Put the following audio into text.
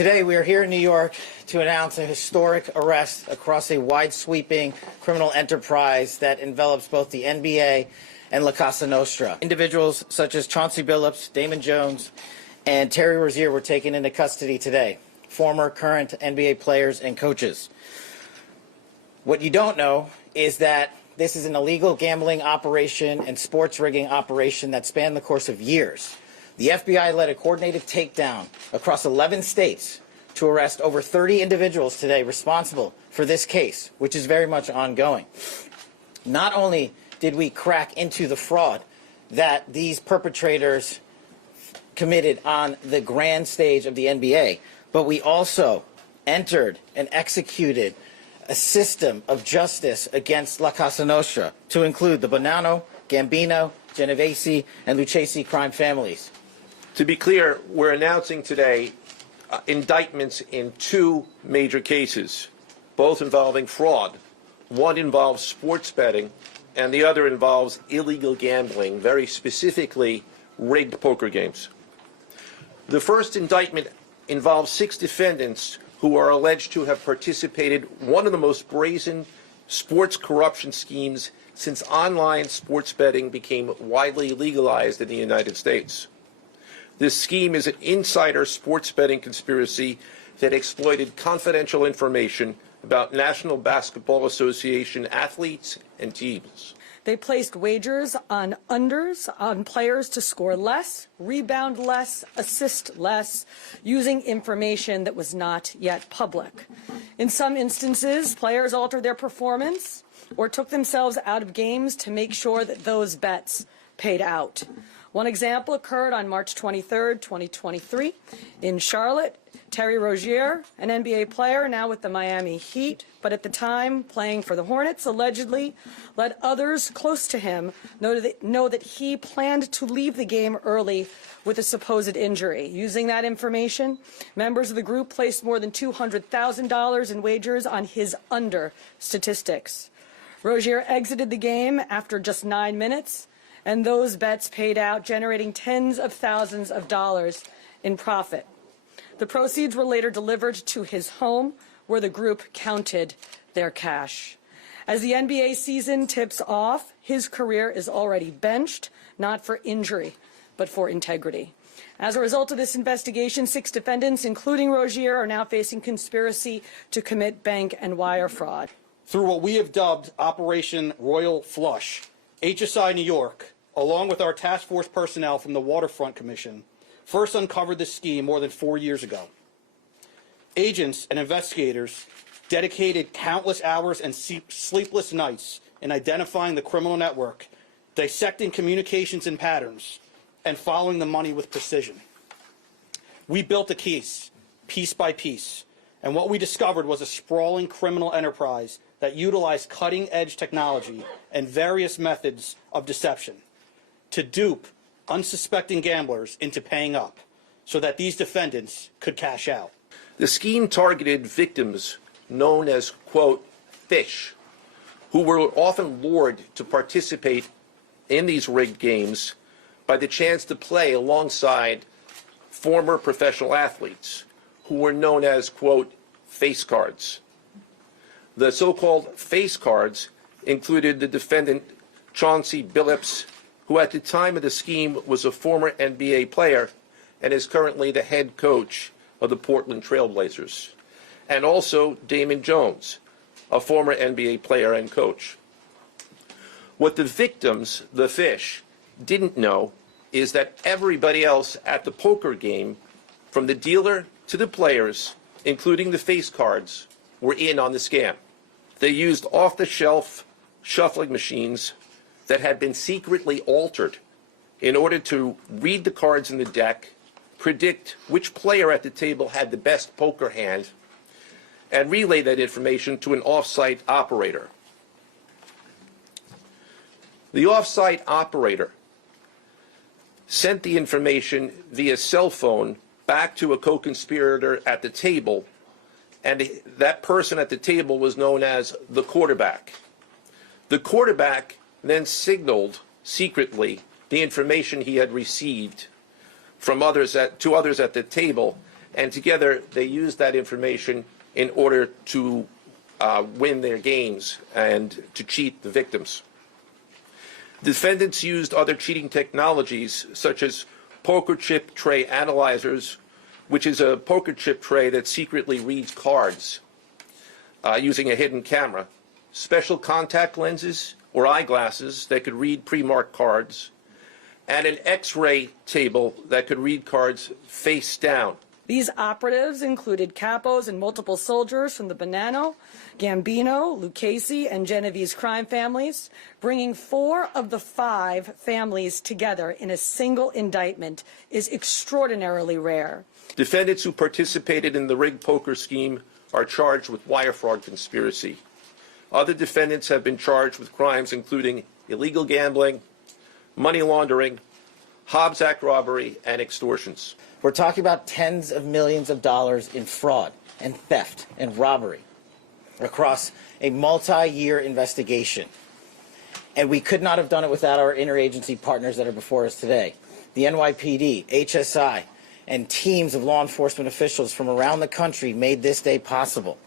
Today, we are here in New York to announce a historic arrest across a wide-sweeping criminal enterprise that envelops both the NBA and Cosa Nostra. Individuals such as Chauncey Billups, Damon Jones, and Terry Rozier were taken into custody today, former, current NBA players and coaches. What you don't know is that this is an illegal gambling operation and sports rigging operation that spanned the course of years. The FBI led a coordinated takedown across 11 states to arrest over 30 individuals today responsible for this case, which is very much ongoing. Not only did we crack into the fraud that these perpetrators committed on the grand stage of the NBA, but we also entered and executed a system of justice against La Cosa Nostra to include the Bonanno, Gambino, Genovese, and Lucchese crime families. To be clear, we're announcing today indictments in two major cases, both involving fraud. One involves sports betting, and the other involves illegal gambling, very specifically rigged poker games. The first indictment involves 6 defendants who are alleged to have participated in one of the most brazen sports corruption schemes since online sports betting became widely legalized in the United States. This scheme is an insider sports betting conspiracy that exploited confidential information about National Basketball Association athletes and teams. They placed wagers on unders on players to score less, rebound less, assist less, using information that was not yet public. In some instances, players altered their performance or took themselves out of games to make sure that those bets paid out. One example occurred on March 23, 2023, in Charlotte. Terry Rozier, an NBA player now with the Miami Heat, but at the time playing for the Hornets, allegedly let others close to him know that he planned to leave the game early with a supposed injury. Using that information, members of the group placed more than $200,000 in wagers on his under statistics. Rozier exited the game after just 9 minutes, and those bets paid out, generating tens of thousands of dollars in profit. The proceeds were later delivered to his home, where the group counted their cash. As the NBA season tips off, his career is already benched, not for injury, but for integrity. As a result of this investigation, 6 defendants, including Rozier, are now facing conspiracy to commit bank and wire fraud. Through what we have dubbed Operation Royal Flush, HSI New York, along with our task force personnel from the Waterfront Commission, first uncovered this scheme more than 4 years ago. Agents and investigators dedicated countless hours and sleepless nights in identifying the criminal network, dissecting communications and patterns, and following the money with precision. We built a case, piece by piece, and what we discovered was a sprawling criminal enterprise that utilized cutting-edge technology and various methods of deception to dupe unsuspecting gamblers into paying up so that these defendants could cash out. The scheme targeted victims known as, quote, fish, who were often lured to participate in these rigged games by the chance to play alongside former professional athletes who were known as, quote, face cards. The so-called face cards included the defendant Chauncey Billups, who at the time of the scheme was a former NBA player and is currently the head coach of the Portland Trail Blazers, and also Damon Jones, a former NBA player and coach. What the victims, the fish, didn't know is that everybody else at the poker game, from the dealer to the players, including the face cards, were in on the scam. They used off-the-shelf shuffling machines that had been secretly altered in order to read the cards in the deck, predict which player at the table had the best poker hand, and relay that information to an off-site operator. The off-site operator sent the information via cell phone back to a co-conspirator at the table, and that person at the table was known as the quarterback. The quarterback then signaled secretly the information he had received from others to others at the table and together they used that information in order to win their games and to cheat the victims. Defendants used other cheating technologies such as poker chip tray analyzers, which is a poker chip tray that secretly reads cards using a hidden camera, special contact lenses or eyeglasses that could read pre-marked cards, and an X-ray table that could read cards face down. These operatives included capos and multiple soldiers from the Bonanno, Gambino, Lucchese, and Genovese crime families, bringing 4 of the 5 families together in a single indictment is extraordinarily rare. Defendants who participated in the rigged poker scheme are charged with wire fraud conspiracy. Other defendants have been charged with crimes including illegal gambling, money laundering, Hobbs Act robbery, and extortions. We're talking about tens of millions of dollars in fraud and theft and robbery across a multi-year investigation. And we could not have done it without our interagency partners that are before us today. The NYPD, HSI, and teams of law enforcement officials from around the country made this day possible.